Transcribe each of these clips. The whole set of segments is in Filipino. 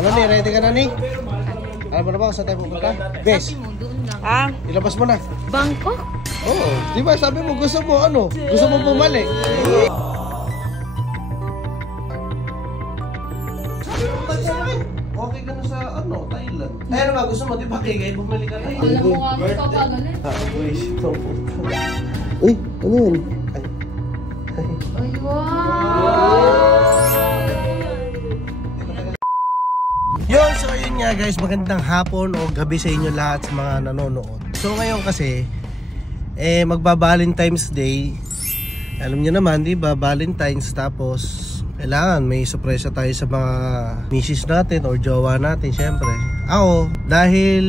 Ano ni, ready ka na ni? Alam mo na ba kung saan tayo pupunta? Bes, ilabas mo na. Bangkok? Oo, di ba sabi mo gusto mo ano? Gusto mo bumalik? Okay ka na sa ano, Thailand. Ay ano ba, gusto mo di ba kaya bumalik ka na? Alam mo nga mo kakagalit. Wish, ito puto. Uy, ano yun? Ay, wow! Yun, so yun nga guys, magandang hapon o gabi sa inyo lahat sa mga nanonood. So ngayon kasi, magba-Valentine's Day. Alam niyo naman, di ba? Valentine's, tapos kailangan may sorpresa tayo sa mga misis natin or jowa natin, syempre. Ako, dahil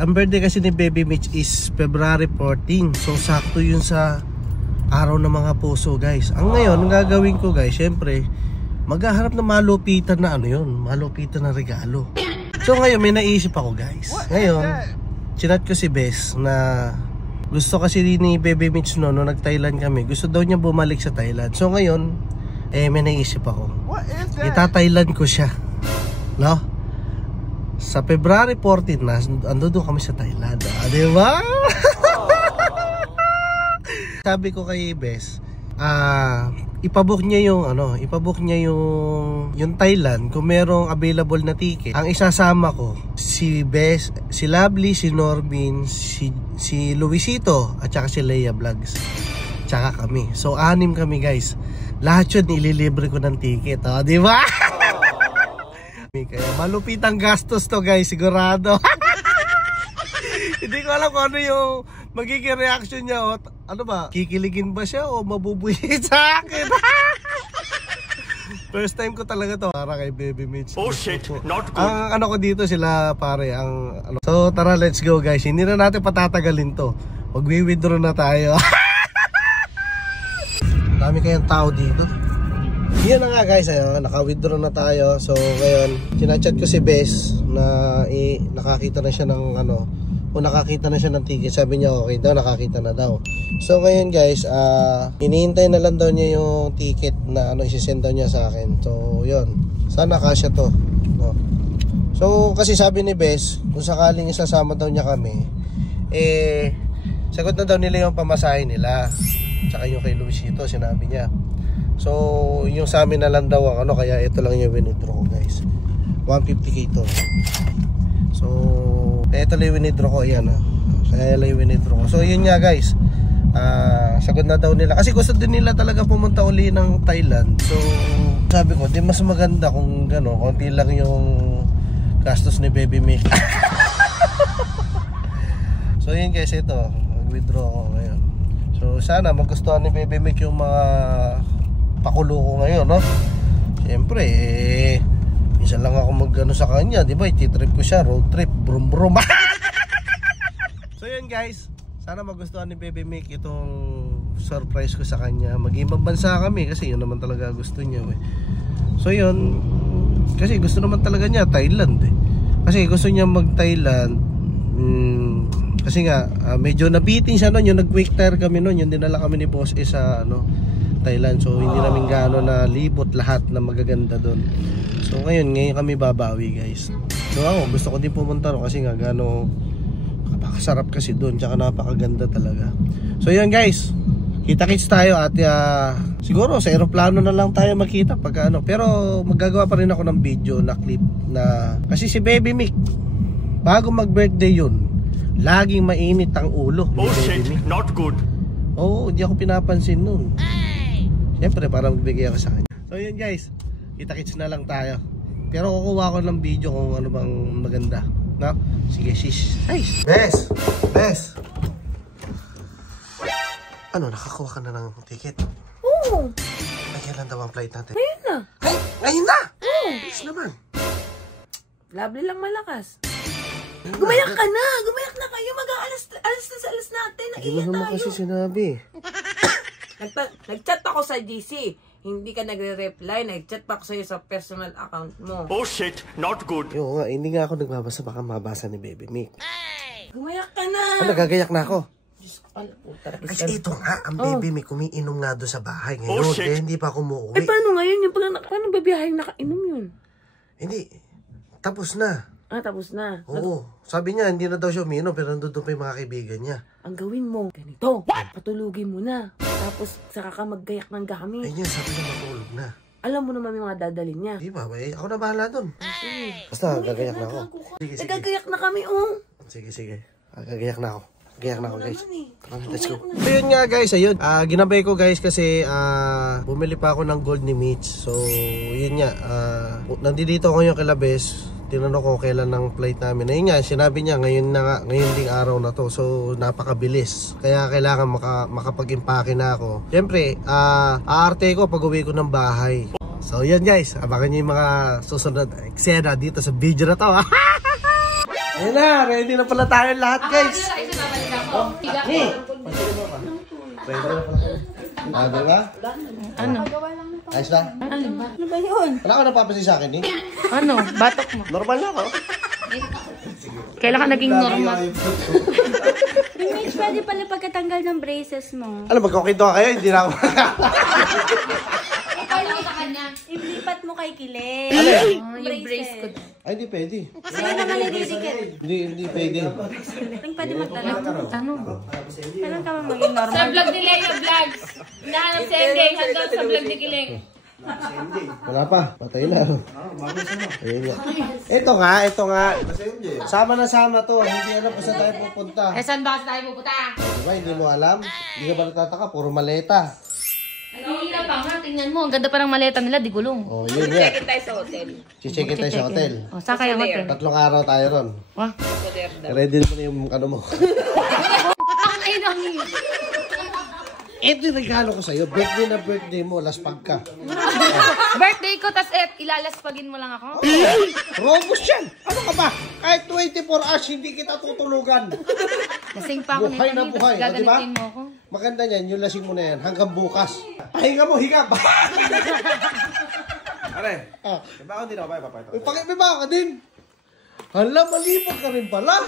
ang birthday kasi ni Baby Mitch is February 14. So sakto yun sa araw ng mga puso guys. Ang ngayon, ang gagawin ko guys, syempre, maghahanap ng malupitan na ano yun, malupitan na regalo. So ngayon, may naisip ako guys. Ngayon, chinat ko si Bes na gusto kasi ni Baby Mitch no nag-Thailand kami. Gusto daw niya bumalik sa Thailand. So ngayon, may naisip ako. Ita-Thailand ko siya. No? Sa February 14 na, ando doon kami sa Thailand. Diba? Sabi ko kay Bes, ipabook niya yung ano, yung Thailand kung merong available na ticket. Ang isasama ko si Bes, si Lovely, si Norbin, si Luisito at saka si Leia Vlogs. Tsaka kami. So 6 kami guys. Lahat yun ililibre ko ng ticket, oh, di ba? Kaya malupit ang gastos to guys, sigurado. Hindi ko alam kung ano yung magiging reaction niya, o ano ba, kikiligin ba siya o mabubuhit sa akin? First time ko talaga to para kay Baby Mitch. Oh shit, not good. Ang ano ko dito sila pare, ang ano. So tara, let's go guys. Hindi na natin patatagalin to. Magwi-withdraw na tayo. Dami kayong tao dito. Yan na nga guys, naka-withdraw na tayo. So ngayon, chinachat ko si Bes na nakakita na siya ng ano, o nakakita na siya ng ticket. Sabi niya okay daw, nakakita na daw. So ngayon guys, hinihintay na lang daw niya yung ticket na ano, isisend daw niya sa akin. So yun, sana kasya to, no? So kasi sabi ni Bes, kung sakaling isasama daw niya kami, sagot na daw nila yung pamasahe nila, tsaka yung kay Luisito, sinabi niya. So yung sa amin na lang daw ang ano, kaya ito lang yung withdraw ko guys, 150k to. So ito lang yung withdraw ko, ayan, kaya lang yung withdraw ko. So yun nga guys, sagot na daw nila kasi gusto din nila talaga pumunta uli ng Thailand. So sabi ko, di mas maganda kung gano'n, konti lang yung gastos ni Baby Mick. So yun guys, ito mag-withdraw ko ngayon. So sana magustuhan ni Baby Mick yung mga pakulo ko ngayon, no? Siyempre, minsan lang ako mag-ano sa kanya, di ba? Iti-trip ko siya, road trip, brum brum. So yun guys, sana magustuhan ni Baby Mick itong surprise ko sa kanya. Mag-ibang bansa kami kasi yun naman talaga gusto niya, eh. So yun, kasi gusto naman talaga niya Thailand, eh. Kasi gusto niya mag-Thailand, kasi nga medyo nabitin siya noon, yung nag-quick tire kami noon, yung dinala kami ni Boss sa ano, Thailand. So hindi namin gaano na libot lahat na magaganda doon. So ngayon kami babawi guys. So ako gusto ko din pumunta ro kasi nga gaano napakasarap kasi doon, tsaka napakaganda talaga. So yun guys, kita-kits tayo at siguro sa eroplano na lang tayo makita pag ano. Pero maggagawa pa rin ako ng video na clip na, kasi si Baby Mick bago mag-birthday yun, laging mainit ang ulo. Oh shit, not good. Oo, hindi ako pinapansin nun. Siyempre para magbigay ako sa kanya. So yun guys, kita-kits na lang tayo. Pero kukuha ko ng video kung ano bang maganda, no? Sige sis. Nice. Bes. Ano, nakakuha ka na ng ticket? Oo. Ay, kailan daw ang flight natin? Ngayon na. Ay, ngayon na? Oo. Yes naman. Lovely lang malakas. Gumayak ka na! Gumayak na kayo! Mag-aalas na sa alas natin! Hindi Naiya mo naman tayo! kasi sinabi. Nag-chat ako sa GC. Hindi ka nagre-reply. Nag-chat pa ako sa'yo sa personal account mo. Oh shit, not good. Oo nga, hindi nga ako nagbabasa. Baka mabasa ni Baby Mick. Gumayak ka na! Ano, gagayak na ako? Diyos ko, ano po talaga. Ay, ito nga, ang Baby Mick umiinom nga doon sa bahay ngayon. Oh, shit. Hindi pa ako umuwi. Eh, paano ngayon? Yung paano babiyahin nakainom yun? Hindi. Tapos na. Tapos na. Oo. Sabi niya, hindi na daw siya uminom, pero nandun pa yung mga kaibigan niya. Ang gawin mo, ganito. Patulugin mo na. Tapos, saka ka maggayak ng gamit. Ayun, sabi niya matulog na. Alam mo naman yung mga dadalhin niya. Di ba, ako na bahala dun. Basta, gagayak na ako. Sige, sige. Nagagayak na kami, oh. Sige, sige. Gagayak na ako. Gagayak na ako, guys. Let's go. Ayun nga, guys. Ayun. Ginabay ko, guys, kasi bumili pa ako ng gold ni Mitch. So, yun nga. Nandito ako yung kilabes. Tinanong ko kailan ng flight namin. Ayun nga, sinabi niya ngayon na nga, ngayon ding araw na to. So, napakabilis. Kaya kailangan makapag-impake na ako. Siyempre, aarte ko pag uwi ko ng bahay. So, yan guys. Abangan niyo yung mga susunod eksena dito sa video na to. Ayun na, ready na pala tayo lahat guys. Ready na pala. Diba? Ano? Ayos na? Ano ba yun? Wala ka napapansin sa akin eh. Ano? Batok mo? Normal na ako. Kailan ka naging normal? Mitch, pwede pala pagkatanggal ng braces mo. Alam, magkakito ka kayo, hindi na ako. Paano mo sa kanya? Ilipat mo kay Kiling. Ano yan? Yung brace ko. Ay, hindi pwede. Sige naman nilidikit. Hindi pwede. Ling pwede magtanong. Ano? Kailan ka ba maging normal? Sa vlog ni Leo Vlogs. Nahanap si MJ hanggang sa vlog ni Kiling. Wala pa, patay na. Ayun nga. Ito nga. Sama na sama to. Hindi alam kung saan tayo pupunta. Eh, saan ba tayo pupunta? Diba, hindi mo alam? Hindi ka ba natataka? Puro maleta. Nahihirap pa nga. Tingnan mo. Ang ganda pa ng maleta nila. Di gulong. Oh, yun nga. Check-in tayo sa hotel. Check-in tayo sa hotel. O, saan kayo hotel? 3 araw tayo ron. Wah. Ready mo na yung ano mo. Ang inang yun. Ito yung regalo ko sa'yo. Birthday na birthday mo. Laspag ka. Birthday ko, tas ilalaspagin mo lang ako. Robust yan! Ano ka ba? Kahit 24 hours, hindi kita tutulugan. Lasing pa ako Buhay na nito. buhay, Tapos o, diba? gagalitin mo ako. Maganda niyan, yung lasing mo na yan. Hanggang bukas. Pahinga mo, higap. Are, diba ako hindi na ako papayto? Pakibiba ka din. Hala, malibog ka rin pala.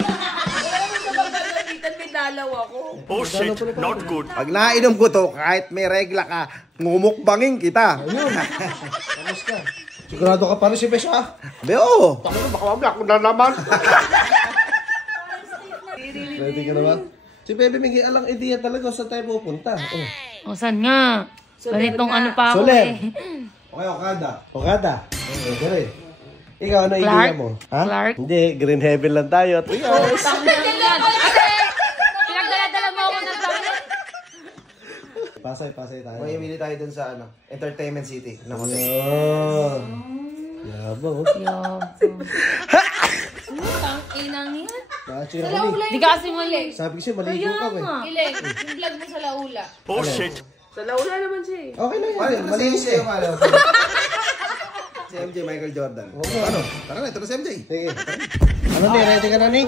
Oh shit, not good. Pag nainom ko to, kahit may regla ka, ngumukbangin kita. Ayun. Tapos ka. Sigurado ka pa rin si Besh, ha? Be, oo. Baka mamaya ako na naman. Ready ka na ba? Si Bebe may alang idea talaga saan tayo pupunta. O, saan nga? Ganitong ano pa ako Soler. eh. Okay, Okada. Okay rin. Ikaw, ano Clark? idea mo? Ha? Clark? Hindi, Green Heaven lang tayo. Pinagdala-dala mo ako ng sabi. Pasay tayo. Mamimili tayo dun sa Entertainment City. Oh. Yabang. Pang inang yan. Nakachira ko ni. Di ka kasi mali. Sabi ko siya, maligo ka eh. Kiling, yung vlog mo sa laula. Oh shit. Sa laula naman siya eh. Okay lang Ano, yan. malinis Malinis kayo, eh. Si MJ Michael Jordan. Ano? Tara na, ito na si MJ. Sige. Ano ni? Ready ka na ni?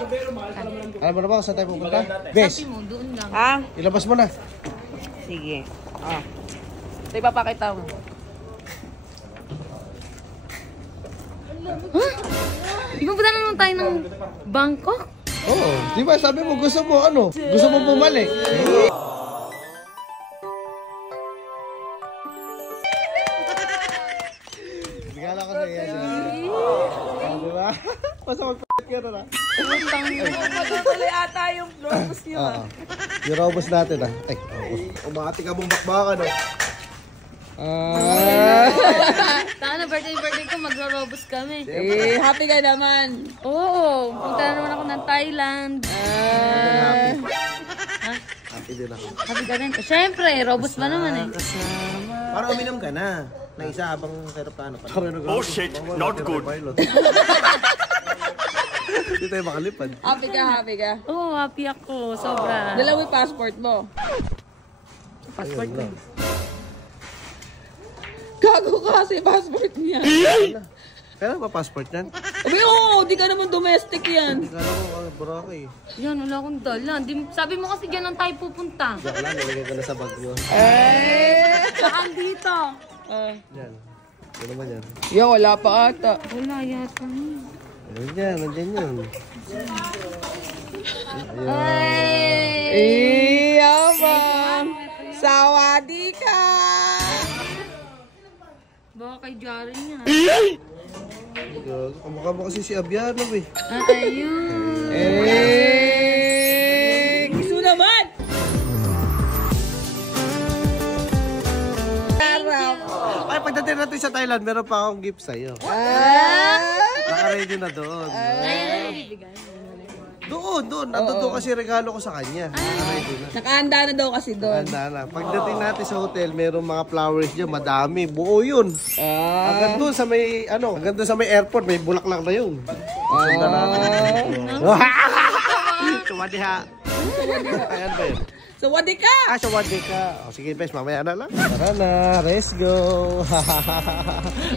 Alam mo na ba kung saan tayo pupunta? Bes, Sabi mo, doon lang. ilabas mo na. Sige. Ito ipapakita mo. Di ba ba naman tayo ng Bangkok? Oo. Di ba sabi mo gusto mo ano? Gusto mo bumalik? Regala ko sa iya. Di ba? Basta mag-p*** ka na. Patuloy ata yung robos niyo. Oo. Yung robos natin ah. Ay, Umati ka mong bakbakan, no? Sana birthday ko, magro-robos kami. Happy ka naman. Oo, punta naman ako ng Thailand. happy din ako. Happy ka rin. Siyempre, robos ba naman eh. Para uminom ka na. Na isa habang sarap ka ano pa. Oh shit, not good. Hindi tayo makalipad. Happy ka. Oo, happy ako. Sobra. Dalawa yung passport mo. Passport ko. Gago ka kasi passport niya. Kailan ba passport yan? Abi, oo, di ka naman domestic yan. Kala ko, Boracay. Yan, wala akong dala. Sabi mo kasi dyan lang tayo pupunta. Diyan lang, nilagay ko na sa bag nyo. Saan dito? Yan. Ano naman yan? Yo, wala pa ata. Wala yata. Ayun yan, nandyan yun. Iyabang! Sawadi ka! Baka kay Jaren yan. Kamukha mo kasi si Abiano eh. Ayun. Gusto naman! Ay, pagdating natin sa Thailand, meron pa akong gift sa'yo. Naka-ready na doon. Doon. Nandun kasi regalo ko sa kanya. Naka-ready na. Nakahanda na daw kasi doon. Handa na. Pagdating natin sa hotel, merong mga flowers dyan. Madami. Buo yun. Hanggang doon sa may, hanggang doon sa may airport, may bulaklak na yun. Sundan natin. Sumadiha. Ayan ba yun? Sawadi ka! Sawadi ka. Sige, bes, mamaya na lang. Tara na, let's go.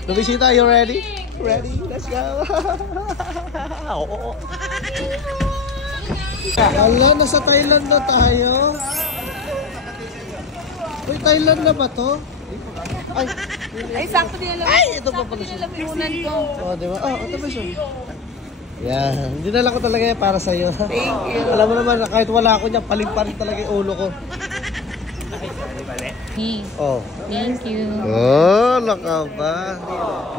Nobisita, you ready? Ready? Let's go. Oo. Wala, nasa Thailand na tayo. Uy, Thailand na ba to? Ay, sakto din alam. Ay, ito pa pala siya. Pinunan ko. Oh, di ba? Oh, ito ba siya? Yan. Hindi na lang ko talaga yan para sa'yo. Thank you. Alam mo naman, kahit wala ako niya, paling pa rin talaga yung ulo ko. Oh. Thank you. Oh, laka ba?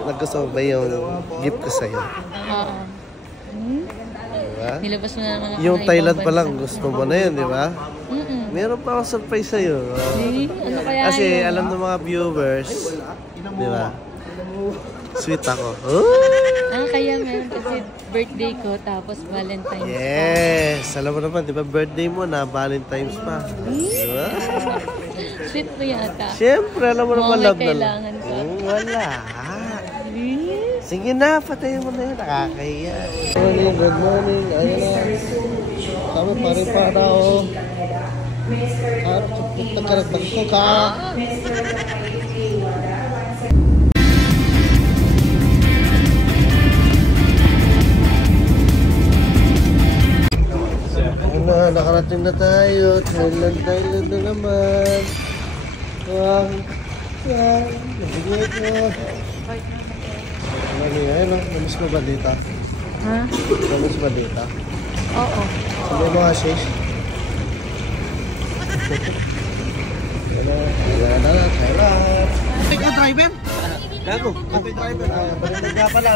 Nagusto ba yung gift ko sa'yo? Oo. Diba? Nilabas mo na naman ako Yung na Thailand ibang pa lang, bansa. gusto mo na yun, di ba? Meron pa akong surprise sa'yo. Ano kaya Kasi yun? alam ng mga viewers, di ba? Sweet ako. Oh! Kaya meron kasi birthday ko tapos Valentine's Yes! Alam mo naman, di ba? Birthday mo na, Valentine's pa. Di ba? Sweet mo yata. Siyempre, alam mo naman, Mukhang may love na kailangan ka. Wala. Sige na, patayin mo na yun. Nakakahiya. Good morning. Ayun na. Kami pa rin pa daw. Nagkaragbag ko ka. Nakarating na tayo. Thailand na naman. Wow. Nabigay ko. Ayun, namiss mo ba dito? Ha? Namiss ba dito? Oo. Sabi mo nga, Shish. Thailand. Ikaw ka driver? Gago. Ikaw ka driver. Balik na pala.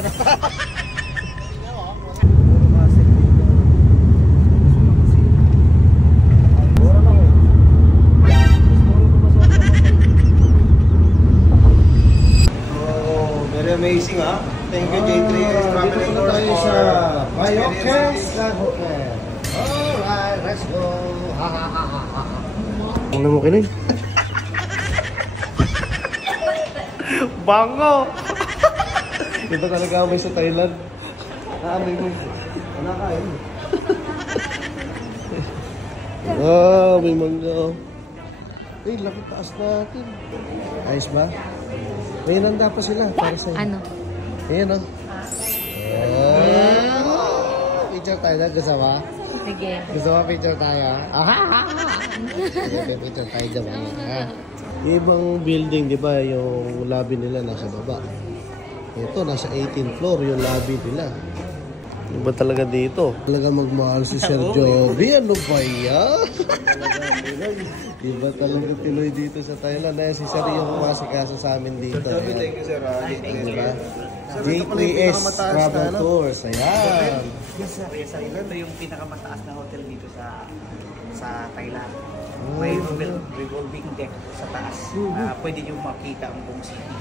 Amazing ha? Thank you J3S Traveling Tours tayo sa Bayokens Hotel. Alright, let's go. Ano mo kinig? Bango! Ito talaga amoy sa Thailand. Naamoy mo. Ano kain? Wow, may mangga. Eh, laki taas natin. Ayos ba? May nanda pa sila para sa'yo. Ano? Ayan o. Picture tayo na. Gusto mo? Sige. Gusto mo picture tayo? Sige, picture tayo dyan. Yung ibang building, di ba, yung lobby nila nasa baba. Ito, nasa 18th floor yung lobby nila. Iba talaga dito. Talaga magmahal si Sir Joby. Ano ba yan? Iba talaga tiloy dito sa Thailand. Ayan, si Sir yung kumasikasa sa amin dito. Sir Joby, thank you, Sir. Diba? J3S Travel Tours. Ayan. Yes, sir. Yes, sir. Ito yung pinakamataas na hotel dito sa Thailand. May revolving deck sa taas. Pwede nyo makita ang buong city.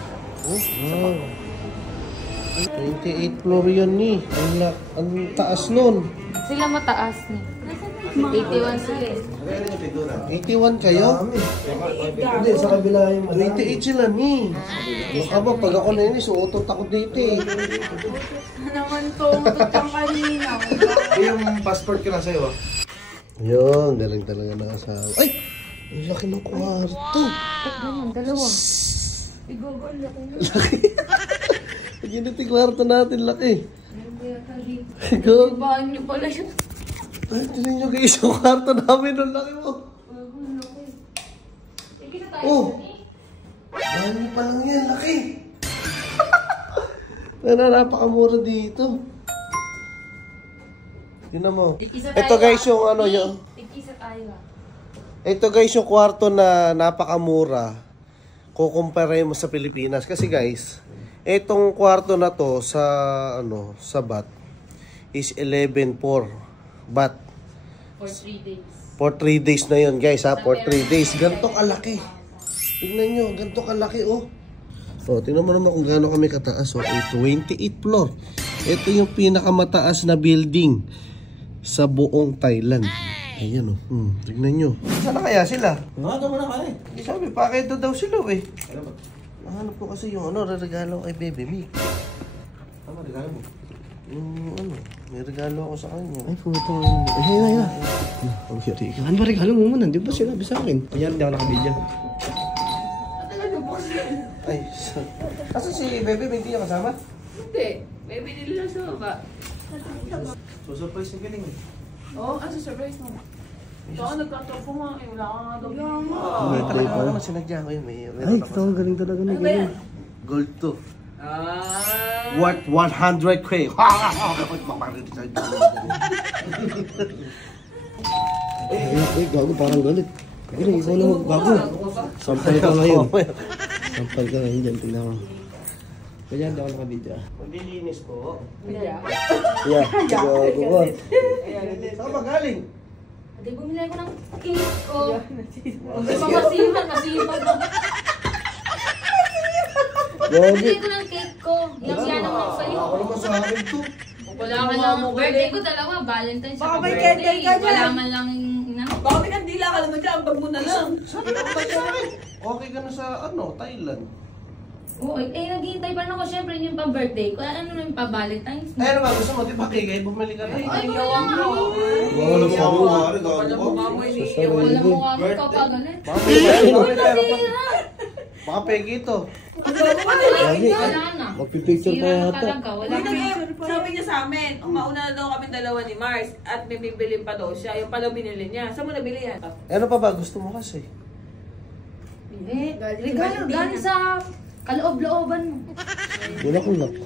Oh, 28 floor yun ni. Ang taas nun. Sila mataas ni. 81 sila eh. 81 kayo? Hindi, sa kabila yung 28 sila ni. Baka ba, pag ako na yun, suotot ako dito eh. Naman to, utot kang kanina. Yung passport ko na sa'yo. Yun, galing talaga ng asawa. Ay! Ang laki ng kwarto. Dalawa. Laki. Giniti kwarto natin, laki. Ikaw. Bahan niyo pala yun. Ay, tinan nyo guys, yung kwarto namin, ang laki mo. Oh! Ano pa lang yan, laki. Napakamura dito. Tignan mo. Ito guys yung ano yun. Tig-isa tayo. Ito guys yung kwarto na napakamura. Kukumpare mo sa Pilipinas. Kasi guys, Etong kwarto na to sa sa bat is 11 for bat. For 3 days. For 3 days na yun, guys, ha? For 3 days. Ganto kalaki. Tingnan nyo, ganto kalaki, oh. So, tingnan mo naman kung gaano kami kataas. So, 28 floor. Ito yung pinakamataas na building sa buong Thailand. Ayan, oh. Tingnan nyo. Saan na kaya sila? Nga naman na kaya. Sabi, pakit na daw sila, eh. Nahanap ko kasi yung regalo kay Baby Mick. Tama, regalo mo. Yung may regalo ako sa kanya. Ay, putang. Ay. Ano ba regalo mo muna? Di ba sinabi sa akin? Kaya hindi ako nakabidyo. Ay, kasi si Baby Mick hindi niya kasama? Hindi. May binili lang sa baba. So, surprise yung galing eh. Oo, surprise mo. Ito nagkatoko nga eh. Wala ka nga daw. May talaga naman sinadya ko yun. Ay, ito galing talaga na galing. Gold to. Ah. What 100K? Ay, gago, parang galit. Galing, ikaw na gago. Sampal ka ngayon. Sampal ka ngayon dyan, tingnan mo. Kaya hindi ako nakabidyo. Maglilinis po. Yeah, gago ko. Saan ba galing? Ate, bumili ko ng cake ko. Masipag. Bumili ko ng cake ko. Yan ako lang sa'yo. Ako naman sa akin to. Wala man lang. Birthday ko dalawa, Valentine's. Baka may birthday. candle ka dyan. Wala man lang Baka may kandila ka naman dyan. Bag mo na lang. Sabi ko ba sa akin? Okay ka na sa Thailand. Oo, naghihintay pa rin ako. Siyempre, yun yung pa-birthday ko. Ano na yung pa-Valentine's? Ay, ano ba? Gusto mo? Di ba kay bumili ka na? Ay, wala nga. Wala sa ulo. Wala mo nga mo Wala mo nga mo kapagalit. Baka pegi ito. Wala na. Magpipicture pa Sira na yata. talaga. Wala na. Sabi niya sa amin, mauna na daw kami dalawa ni Mars at may bibilin pa daw siya. Yung pala binili niya. Saan mo nabili yan? Ano pa ba? Gusto mo kasi? Regalo, galing sa kaloob-looban mo. Wala kong lock.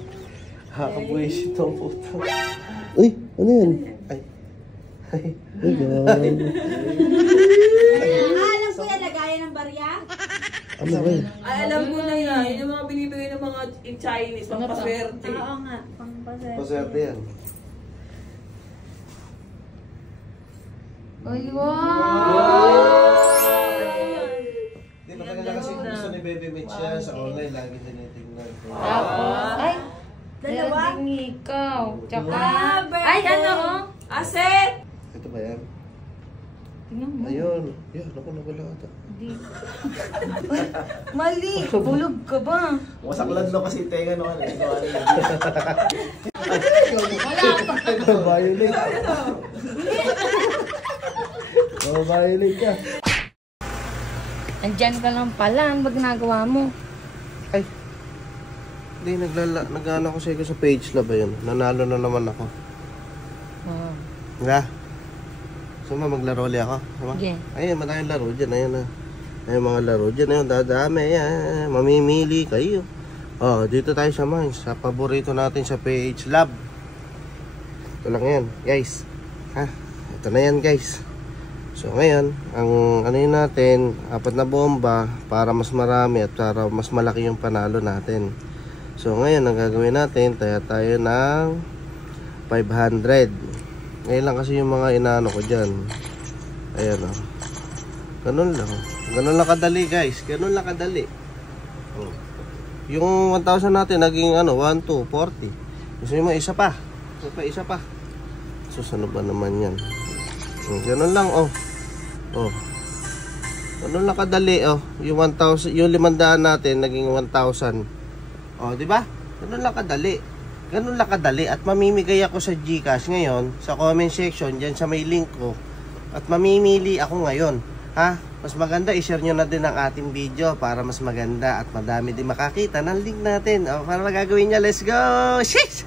Hakabuwis ito ang puto. Uy, ano yan? Ay. Ay, gago. Alam ko yan, lagayan ng barya. Ano ba yan? Ay, alam ko na yan. Yun yung mga binibigay ng mga in Chinese, mga paswerte. Oo nga, pangpasaya. Paswerte yan. Ay, wow! Di ba talaga kasi gusto ni Baby Mitch siya sa online, lagi tinitingnan. Ay, Dalawa? meron din ikaw. Tsaka, birthday. ay, ano, oh? Aset! Ito ba yan? Tingnan mo. Ayun. Yan, ako nawala ata. Mali, tulog ka ba? Wasaklan no kasi tenga no. Wala pa. Violate. Violate ka. Andyan ka lang pala. Ano ba ginagawa mo? Ay. Hindi, nag-ano ko sa page na ba yun? Nanalo na naman ako. Oh. Nga. Suma, maglaro ulit ako. Suma? Sige. Ayun, maraming laro dyan. Ayun na. Ayun, mga laro dyan. Ayun, dadami. Ayan, mamimili kayo. Oh, dito tayo sa Mines. Sa paborito natin sa PH Lab. Ito lang yan, guys. Ha? Ito na yan, guys. So, ngayon, ang ano yun natin, 4 na bomba para mas marami at para mas malaki yung panalo natin. So, ngayon, ang gagawin natin, tayo ng 500. Ngayon lang kasi yung mga inaano ko dyan. Ayan o. Ganun lang. Ganun lang kadali, guys. Ganun lang kadali. Oh. Yung 1,000 natin, naging ano, 1, 2, 40. Gusto nyo mo, isa pa. Isa pa. So, ano ba naman yan? Ganun lang, oh. Oh. Ganun lang kadali, oh. Yung 1,000, yung 500 natin, naging 1,000. Oh, di ba? Ganun lang kadali. Ganun lang kadali at mamimigay ako sa GCash ngayon sa comment section dyan sa may link ko at mamimili ako ngayon, ha? Mas maganda i-share nyo na din ang ating video para mas maganda at madami din makakita ng link natin. O, para magagawin nyo, let's go! Sheesh!